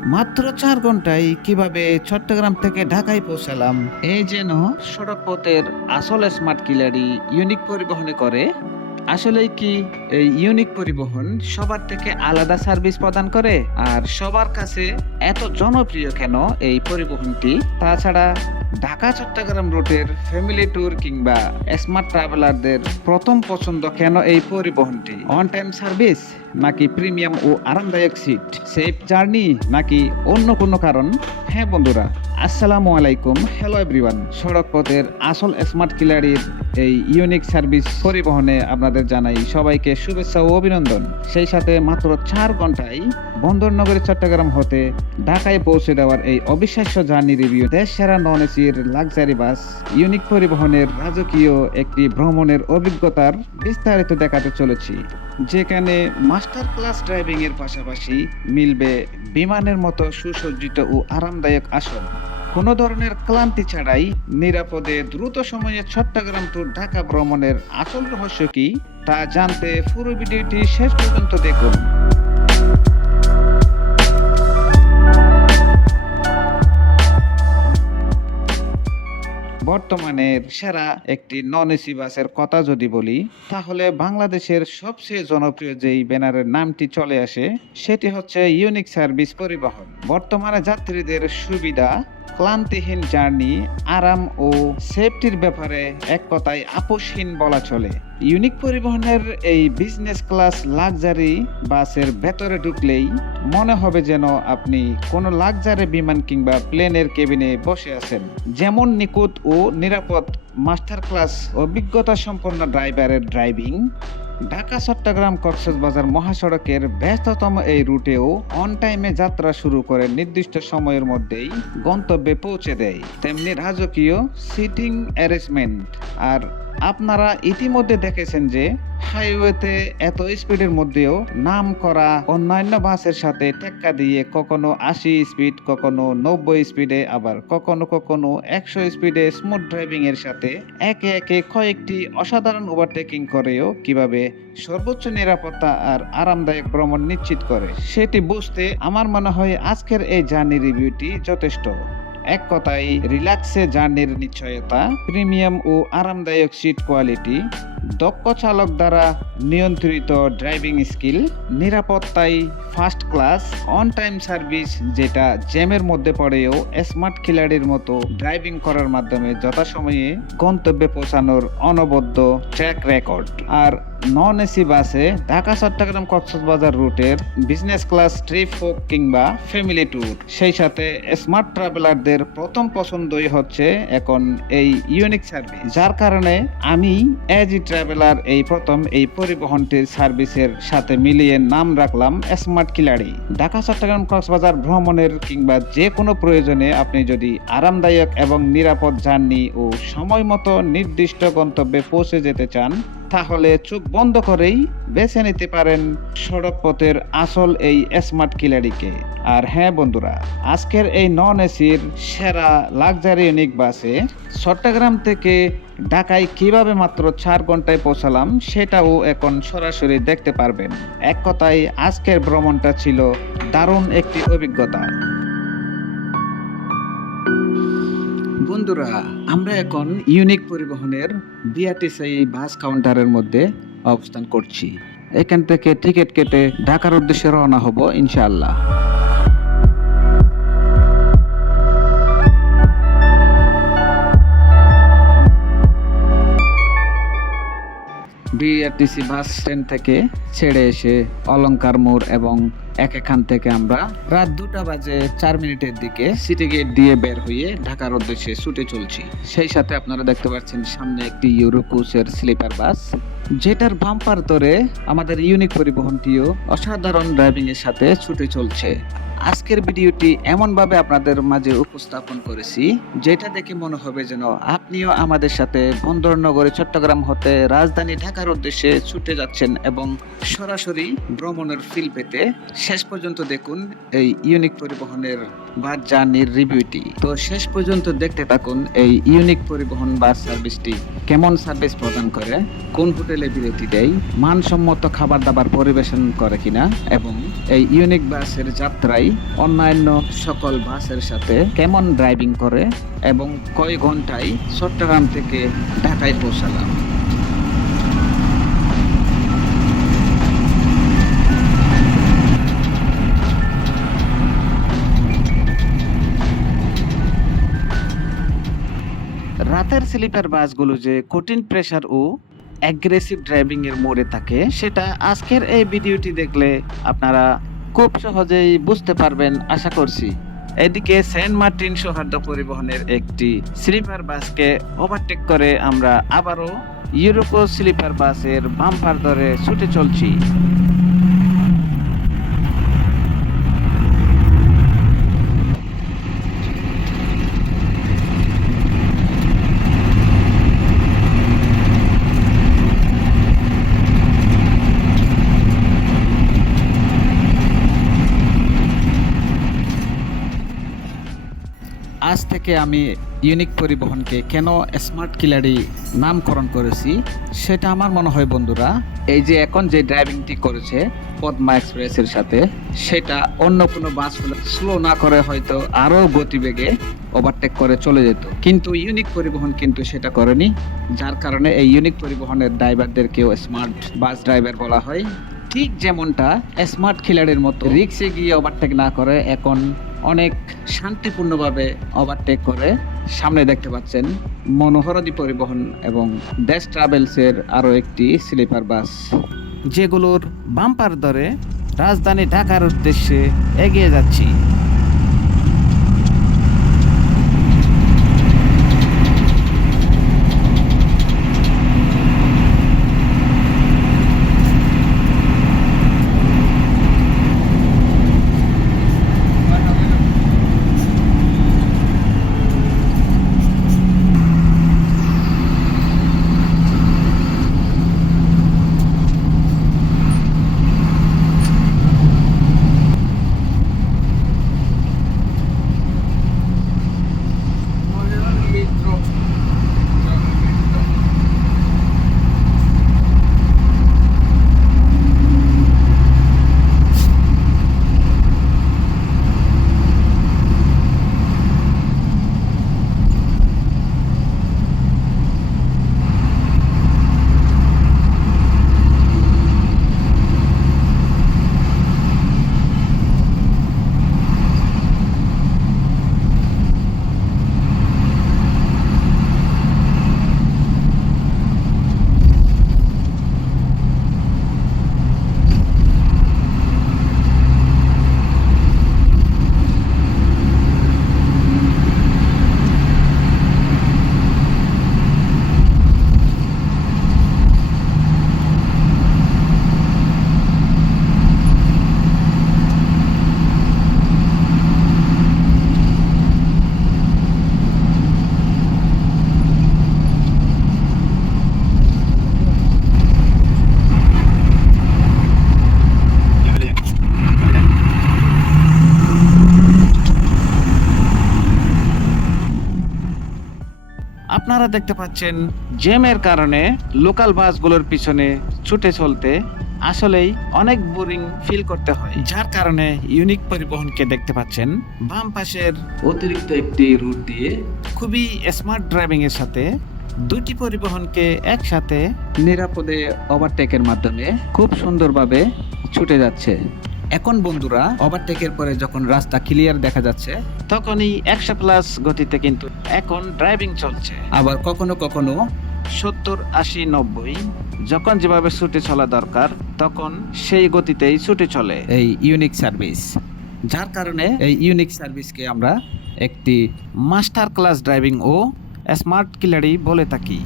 মাত্র 4 ঘন্টায় কিভাবে চট্টগ্রাম থেকে ঢাকায় পৌঁছালাম। এই যেন সড়ক পথের আসল স্মার্ট কিলারি ইউনিক পরিবহনে করে। আসলেই কি এই ইউনিক পরিবহন সবার থেকে আলাদা সার্ভিস প্রদান করে? আর সবার কাছে এত জনপ্রিয় কেন এই পরিবহনটি? তাছাড়া ঢাকা চট্টগ্রাম রুটের ফ্যামিলি ট্যুর কিংবা স্মার্ট ট্রাভেলারদের প্রথম পছন্দ কেন এই পরিবহনটি? অন টাইম সার্ভিস নাকি প্রিমিয়াম ও আরামদায়ক সিট, সেফ জার্নি নাকি অন্য কোনো কারণ? হ্যাঁ বন্ধুরা, আসসালামু আলাইকুম, হ্যালো এভরিওয়ান। সড়ক পথের আসল স্মার্ট কিলারির এই ইউনিক সার্ভিস পরিবহনে আপনাদের জানাই সবাইকে শুভেচ্ছা ও অভিনন্দন। সেই সাথে মাত্র 4 ঘন্টায় বন্দরনগরী চট্টগ্রাম হতে ঢাকায় পৌঁছে দেওয়ার এই অবিশ্বাস্য জার্নি রিভিউ, দেশ সেরা নন এসির লাক্সারি বাস ইউনিক পরিবহনের রাজকীয় একটি ভ্রমণের অভিজ্ঞতার বিস্তারিত দেখাতে চলেছি, যেখানে মাস্টার ক্লাস ড্রাইভিং এর পাশাপাশি মিলবে বিমানের মতো সুসজ্জিত ও আরামদায়ক আসন। কোনো ধরনের ক্লান্তি ছাড়াই নিরাপদে দ্রুত সময়ে চট্টগ্রাম টু ঢাকা ভ্রমণের আসল রহস্য কি তা জানতে পুরো ভিডিওটি শেষ পর্যন্ত দেখুন। বর্তমানের সেরা একটি নন এসি বাসের কথা যদি বলি, তাহলে বাংলাদেশের সবচেয়ে জনপ্রিয় যেই ব্যানারের নামটি চলে আসে সেটি হচ্ছে ইউনিক সার্ভিস পরিবহন। বর্তমানে যাত্রীদের সুবিধা, ক্লান্তিহীন জার্নি, আরাম ও সেফটির ব্যাপারে এক কথায় আপোষহীন বলা চলে। ইউনিক পরিবহনের এই বিজনেস ক্লাস লাক্সারি বাসের ভেতরে ঢুকলেই মনে হবে যেন আপনি কোনো লাক্সারি বিমান কিংবা প্লেনের কেবিনে বসে আছেন। যেমন নিখুঁত ও নিরাপদ মাস্টার ক্লাস অভিজ্ঞতা সম্পন্ন ড্রাইভারের ড্রাইভিং, ঢাকা চট্টগ্রাম কক্সবাজার মহাসড়কের ব্যস্ততম এই রুটেও অন টাইমে যাত্রা শুরু করে নির্দিষ্ট সময়ের মধ্যেই গন্তব্যে পৌঁছে দেয়। তেমনি রাজকীয় সিটিং অ্যারেঞ্জমেন্ট। আর আপনারা ইতিমধ্যে দেখেছেন যে হাইওয়েতে এত স্পিডের মধ্যেও নাম করা অন্যান্য বাসের সাথে টেক্কা দিয়ে কখনো 80 স্পিড, কখনো 90 স্পিডে, আবার কখনো কখনো 100 স্পিডে স্মুথ ড্রাইভিং এর সাথে একে একে কয়েকটি অসাধারণ ওভারটেকিং করেও কিভাবে সর্বোচ্চ নিরাপত্তা আর আরামদায়ক ভ্রমণ নিশ্চিত করে সেটি বুঝতে আমার মনে হয় আজকের এই জার্নি রিভিউটি যথেষ্ট। এক কথায় রিল্যাক্সে জার্নির নিশ্চয়তা, প্রিমিয়াম ও আরামদায়ক সিট কোয়ালিটি, দক্ষ চালক দ্বারা নিয়ন্ত্রিত ড্রাইভিং স্কিল, নিরাপত্তায় first class, on time service যেটা জ্যামের মধ্যে পড়েও স্মার্ট খিলাড়ির মতো ড্রাইভিং করার মাধ্যমে যথাসময়ে গন্তব্যে পৌঁছানোর অনবদ্য ট্র্যাক রেকর্ড। আর নন এসি বাসে ঢাকা চট্টগ্রাম কক্সবাজার রুটের বিজনেস ক্লাস ট্রিপ হোক কিংবা ফ্যামিলি ট্যুর, সেই সাথে স্মার্ট ট্রাভেলারদের প্রথম পছন্দই হচ্ছে এখন এই ইউনিক সার্ভিস, যার কারণে আমি এজ ই ট্রাভেলার এই প্রথম এই পরিবহনটির সার্ভিসের সাথে মিলিয়ে নাম রাখলাম স্মার্ট কিলারি। ঢাকা চট্টগ্রাম কক্সবাজার ভ্রমণের কিংবা যে কোনো প্রয়োজনে আপনি যদি আরামদায়ক এবং নিরাপদ জার্নি ও সময় মতো নির্দিষ্ট গন্তব্যে পৌঁছে যেতে চান, তাহলে চোখ বন্ধ করেই বেছে নিতে পারেন সড়ক পথের আসল এই স্মার্ট কিলারিকে। আর হ্যাঁ বন্ধুরা, আজকের এই নন এসির সেরা লাক্সারি ইউনিক বাসে চট্টগ্রাম থেকে ঢাকায় কিভাবে মাত্র 4 ঘন্টায় পৌঁছালাম সেটাও এখন সরাসরি দেখতে পারবেন। এক কথায় আজকের ভ্রমণটা ছিল দারুণ একটি অভিজ্ঞতা। বন্ধুরা, আমরা এখন ইউনিক পরিবহনের বিআরটিসি বাস কাউন্টারের মধ্যে অবস্থান করছি। এখান থেকে টিকিট কেটে ঢাকার উদ্দেশ্যে রওনা হব ইনশাআল্লাহ। বিআরটিসি বাস স্ট্যান্ড থেকে ছেড়ে এসে অলংকার মোড় এবং এখান থেকে আমরা রাত 2:04 দিকে সিটি গেট দিয়ে বের হয়ে ঢাকার উদ্দেশ্যে ছুটে চলছি। সেই সাথে আপনারা দেখতে পাচ্ছেন সামনে একটি ইউরোকোচের স্লিপার বাস, যেটার বাম্পার ধরে আমাদের ইউনিক পরিবহনটিও অসাধারণ ড্রাইভিং এর সাথে ছুটে চলছে। আজকের ভিডিওটি এমনভাবে আপনাদের মাঝে উপস্থাপন করেছি যেটা দেখে মনে হবে যেন আপনিও আমাদের সাথে বন্দরনগরী চট্টগ্রাম হতে রাজধানী ঢাকার উদ্দেশ্যে ছুটে যাচ্ছেন এবং সরাসরি ভ্রমণের ফিল পেতে শেষ পর্যন্ত দেখুন এই ইউনিক পরিবহনের বাস জার্নির রিভিউটি। তো শেষ পর্যন্ত দেখতে থাকুন এই ইউনিক পরিবহন বাস সার্ভিসটি কেমন সার্ভিস প্রদান করে, কোন হোটেলে বিরতি দেয়, মানসম্মত খাবার দাবার পরিবেশন করে কিনা এবং এই ইউনিক বাসের যাত্রায় অন্যান্য সকল বাসের সাথে কেমন ড্রাইভিং করে এবং কয় ঘন্টায় চট্টগ্রাম থেকে ঢাকায় পৌঁছালাম। রাতের স্লিপার বাসগুলো যে কঠিন প্রেসার ও অ্যাগ্রেসিভ ড্রাইভিং এর মোড়ে থাকে সেটা আজকের এই ভিডিওটি দেখলে আপনারা খুব সহজেই বুঝতে পারবেন আশা করছি। এদিকে সেন্ট মার্টিন সৌহার্দ্য পরিবহনের একটি স্লিপার বাসকে ওভারটেক করে আমরা আবারও ইউরোপো স্লিপার বাসের বাম্পার ধরে ছুটে চলছি। আজ থেকে আমি ইউনিক পরিবহনকে কেন স্মার্ট কিলারি নামকরণ করেছি সেটা আমার মনে হয় বন্ধুরা, এই যে এখন যে ড্রাইভিংটি করেছে পদ্মা এক্সপ্রেসের সাথে, সেটা অন্য কোনো বাস স্লো না করে হয়তো আরও গতিবেগে ওভারটেক করে চলে যেত, কিন্তু ইউনিক পরিবহন কিন্তু সেটা করেনি। যার কারণে এই ইউনিক পরিবহনের ড্রাইভারদেরকেও স্মার্ট বাস ড্রাইভার বলা হয়। ঠিক যেমনটা স্মার্ট কিলারির মতো রিক্সে গিয়ে ওভারটেক না করে এখন অনেক শান্তিপূর্ণভাবে ওভারটেক করে। সামনে দেখতে পাচ্ছেন মনোহরদী পরিবহন এবং দেশ ট্রাভেলসের আরও একটি স্লিপার বাস, যেগুলোর বাম্পার ধরে রাজধানী ঢাকার উদ্দেশ্যে এগিয়ে যাচ্ছি। আপনারা দেখতে পাচ্ছেন জ্যামের কারণে লোকাল বাসগুলোর পিছনে ছুটে চলতে আসলেই অনেক বোরিং ফিল করতে হয়, যার কারণে ইউনিক পরিবহনকে দেখতে পাচ্ছেন বাম পাশের অতিরিক্ত একটি রুট দিয়ে খুবই স্মার্ট ড্রাইভিং এর সাথে দুটি পরিবহনকে একসাথে নিরাপদে ওভারটেকের মাধ্যমে খুব সুন্দরভাবে ছুটে যাচ্ছে। এখন বন্ধুরা ওভারটেকের পরে যখন রাস্তা ক্লিয়ার দেখা যাচ্ছে তখনই 100+ গতিতে কিন্তু এখন ড্রাইভিং চলছে। আবার কখনো কখনো 70, 80, 90 যখন যেভাবে ছুটে চলা দরকার তখন সেই গতিতেই ছুটে চলে এই ইউনিক সার্ভিস। যার কারণে এই ইউনিক সার্ভিসকে আমরা একটি মাস্টার ক্লাস ড্রাইভিং ও স্মার্ট কিলারি বলে থাকি।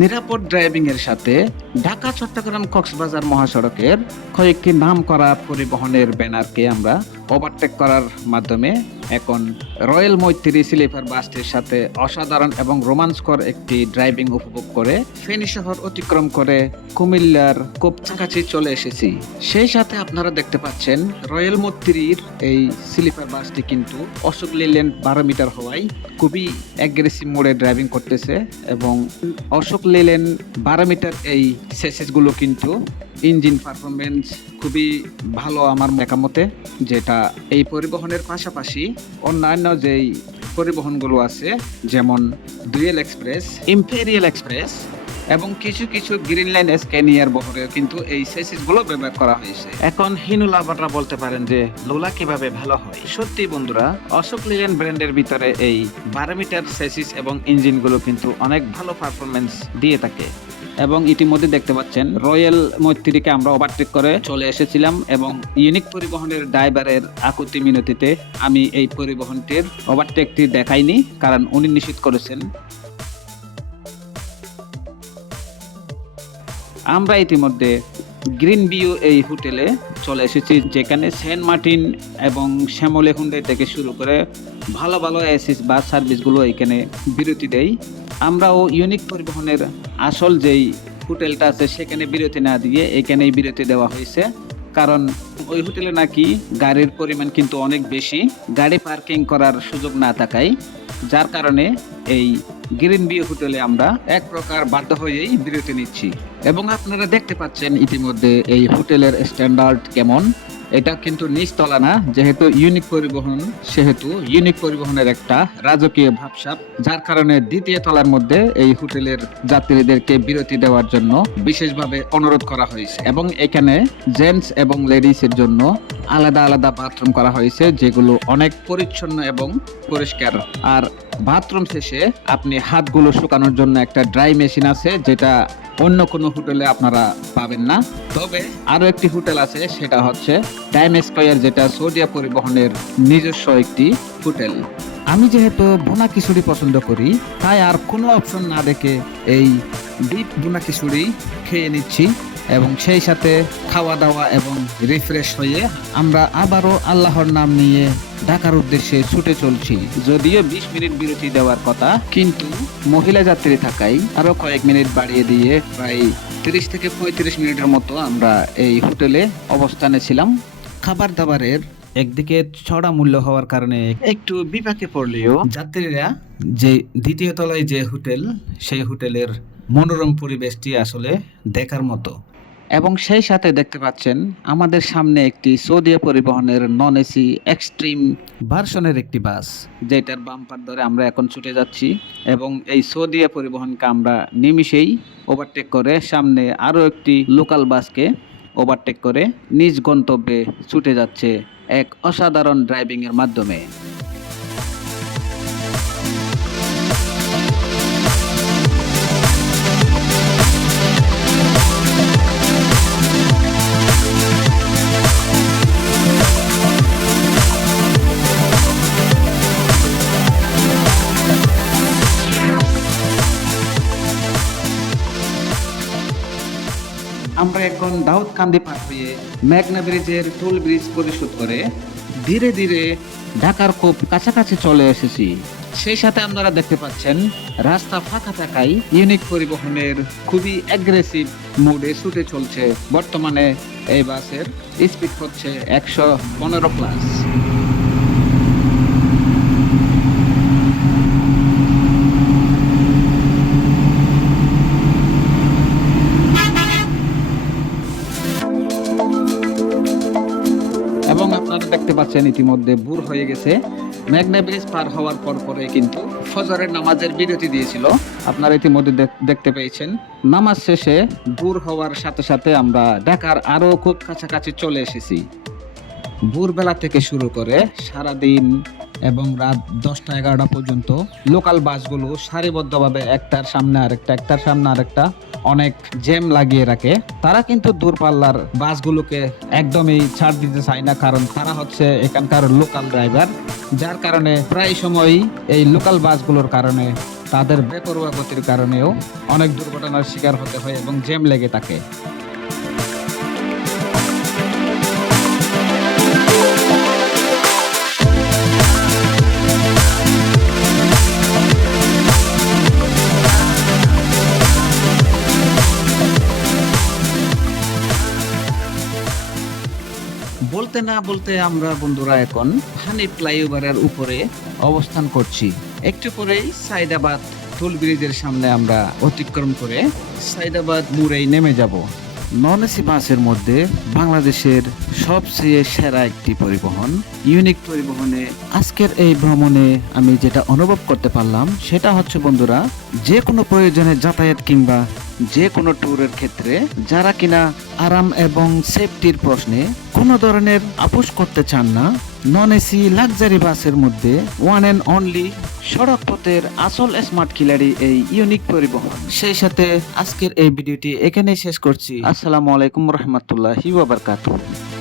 নিরাপদ ড্রাইভিং এর সাথে ঢাকা চট্টগ্রাম কক্সবাজার মহাসড়কের কয়েকটি নামকরা পরিবহনের ব্যানারকে আমরা ওভারটেক করার মাধ্যমে এখন রয়্যাল মৈত্রী স্লিপার বাসটির সাথে অসাধারণ এবং রোমাঞ্চকর একটি ড্রাইভিং উপভোগ করে ফেনী শহর অতিক্রম করে কুমিল্লার খুব কাছাকাছি চলে এসেছি। সেই সাথে আপনারা দেখতে পাচ্ছেন রয়্যাল মৈত্রীর এই স্লিপার বাসটি কিন্তু অশোক লেল্যান্ড 12 মিটার হওয়ায় খুবই অ্যাগ্রেসিভ মোডে ড্রাইভিং করতেছে এবং অশোক লেল্যান্ড 12 মিটার এই সেসেসগুলো কিন্তু ইঞ্জিন পারফরমেন্স খুবই ভালো আমার মতামতে, যেটা এই পরিবহনের পাশাপাশি অন্যান্য যেই পরিবহনগুলো আছে যেমন ডুয়েল এক্সপ্রেস, ইম্পেরিয়াল এক্সপ্রেস এবং কিছু কিছু গ্রিন লাইন স্ক্যানিয়ার বহরের কিন্তু এই সেসিসগুলো ব্যবহার করা হয়েছে। এখন হিনু লাভাররা বলতে পারেন যে লোলা কিভাবে ভালো হয়। সত্যি বন্ধুরা, অশোক লেল্যান্ড ব্র্যান্ডের ভিতরে এই 12 মিটার সেসিস এবং ইঞ্জিনগুলো কিন্তু অনেক ভালো পারফরমেন্স দিয়ে থাকে এবং ইতিমধ্যে দেখতে পাচ্ছেন রয়্যাল মৈত্রীকে আমরা ওভারটেক করে চলে এসেছিলাম এবং ইউনিক পরিবহনের ড্রাইভারের আকুতি মিনতিতে আমি এই পরিবহনটির ওভারটেকটি দেখাইনি, কারণ উনি নিষেধ করেছেন। আমরা ইতিমধ্যে গ্রিন ভিউ এই হোটেলে চলে এসেছি, যেখানে সেন্ট মার্টিন এবং শ্যামলে হুন্ডাই থেকে শুরু করে ভালো ভালো এসিস বাস সার্ভিসগুলো এখানে বিরতি দেয়। আমরাও ইউনিক পরিবহনের আসল যেই হোটেলটা আছে সেখানে বিরতি না দিয়ে এখানেই বিরতি দেওয়া হয়েছে, কারণ ওই হোটেলে নাকি গাড়ির পরিমাণ কিন্তু অনেক বেশি, গাড়ি পার্কিং করার সুযোগ না থাকায় যার কারণে এই গ্রিন ভিউ হোটেলে আমরা এক প্রকার বাধ্য হয়েই বিরতি নিচ্ছি। এবং আপনারা দেখতে পাচ্ছেন ইতিমধ্যে এই হোটেলের স্ট্যান্ডার্ড কেমন। এটা কিন্তু নিচতলা না, যেহেতু ইউনিক পরিবহন সেহেতু ইউনিক পরিবহনের একটা রাজকীয় ভাবসাব, যার কারণে দ্বিতীয় তলার মধ্যে এই হোটেলের যাত্রীদেরকে বিরতি দেওয়ার জন্য বিশেষভাবে অনুরোধ করা হয়েছে এবং এখানে জেন্টস এবং লেডিসের জন্য আলাদা আলাদা বাথরুম করা হয়েছে, যেগুলো অনেক পরিচ্ছন্ন এবং পরিষ্কার। আর বাথরুম শেষে আপনি হাতগুলো শুকানোর জন্য একটা ড্রাই মেশিন আছে, যেটা অন্য কোনো হোটেলে আপনারা পাবেন না। তবে আরো একটি হোটেল আছে, সেটা হচ্ছে টাইম স্কয়ার, যেটা সৌদিয়া পরিবহনের নিজস্ব একটি হোটেল। আমি যেহেতু ভুনা খিচুড়ি পছন্দ করি, তাই আর কোনো অপশন না দেখে এই ডিপ ভুনা খিচুড়ি খেয়ে নিচ্ছি এবং সেই সাথে খাওয়া দাওয়া এবং রিফ্রেশ হয়ে আমরা আবারও আল্লাহর নাম নিয়ে ঢাকার উদ্দেশ্যে ছুটে চলছি। যদিও 20 মিনিট বিরতি দেওয়ার কথা, কিন্তু মহিলা যাত্রী থাকায় আরো কয়েক মিনিট বাড়িয়ে দিয়ে প্রায় 30 থেকে 35 মিনিটের মতো আমরা এই হোটেলে অবস্থানে ছিলাম। খাবার দাবারের একদিকে চড়া মূল্য হওয়ার কারণে একটু বিপাকে পড়লেও যাত্রীরা যে দ্বিতীয় তলায় যে হোটেল, সেই হোটেলের মনোরম পরিবেশটি আসলে দেখার মতো। এবং সেই সাথে দেখতে পাচ্ছেন আমাদের সামনে একটি সৌদিয়া পরিবহনের নন এসি এক্সট্রিম ভার্সনের একটি বাস, যেটার বাম্পার ধরে আমরা এখন ছুটে যাচ্ছি এবং এই সৌদিয়া পরিবহনকে আমরা নিমিষেই ওভারটেক করে সামনে আরও একটি লোকাল বাসকে ওভারটেক করে নিজ গন্তব্যে ছুটে যাচ্ছে এক অসাধারণ ড্রাইভিংয়ের মাধ্যমে। আমরা এখন দাউদকান্দি পার হয়ে মেঘনা ব্রিজের টোল ব্রিজ পরিশোধ করে ধীরে ধীরে ঢাকার খুব কাছাকাছি চলে এসেছি। সেই সাথে আপনারা দেখতে পাচ্ছেন রাস্তা ফাঁকা থাকায় ইউনিক পরিবহনের খুবই অ্যাগ্রেসিভ মোডে ছুটে চলছে। বর্তমানে এই বাসের স্পিড হচ্ছে 115 প্লাস। এবং আপনারা দেখতে পাচ্ছেন ইতিমধ্যে ভোর হয়ে গেছে। মেঘনা ব্রিজ পার হওয়ার পর পরে কিন্তু ফজরের নামাজের বিরতি দিয়েছিল, আপনারা ইতিমধ্যে দেখতে পেয়েছেন। নামাজ শেষে ভোর হওয়ার সাথে সাথে আমরা ঢাকার আরো খুব কাছাকাছি চলে এসেছি। ভোরবেলা থেকে শুরু করে সারাদিন এবং রাত 10টা-11টা পর্যন্ত লোকাল বাসগুলো সারিবদ্ধভাবে একটার সামনে আরেকটা অনেক জ্যাম লাগিয়ে রাখে। তারা কিন্তু দূরপাল্লার বাসগুলোকে একদমই ছাড় দিতে চায় না, কারণ তারা হচ্ছে এখানকার লোকাল ড্রাইভার, যার কারণে প্রায় সময়ই এই লোকাল বাসগুলোর কারণে তাদের বেপরোয়া গতির কারণেও অনেক দুর্ঘটনার শিকার হতে হয় এবং জ্যাম লেগে থাকে। বলতে না বলতে আমরা বন্ধুরা এখন ফানি ফ্লাইওভারের উপরে অবস্থান করছি। একটু পরেই সাইদাবাদ টোল ব্রিজের সামনে আমরা অতিক্রম করে সাইদাবাদ মোড়েই নেমে যাব। নন এসি বাসের মধ্যে বাংলাদেশের সবচেয়ে সেরা একটি পরিবহন ইউনিক পরিবহনে আজকের এই ভ্রমণে আমি যেটা অনুভব করতে পারলাম সেটা হচ্ছে বন্ধুরা, যে কোনো প্রয়োজনে যাতায়াত কিংবা যে কোনো ট্যুরের ক্ষেত্রে যারা কিনা আরাম এবং সেফটির প্রশ্নে কোনো ধরনের আপোষ করতে চান না, নন এসি লাক্সারি বাসের মধ্যে ওয়ান অ্যান্ড অনলি সড়ক পথের আসল স্মার্ট খিলাড়ি এই ইউনিক পরিবহন। সেই সাথে আজকের এই ভিডিওটি এখানেই শেষ করছি। আসসালামু আলাইকুম রহমতুল্লাহি ওয়া বারাকাতুহু।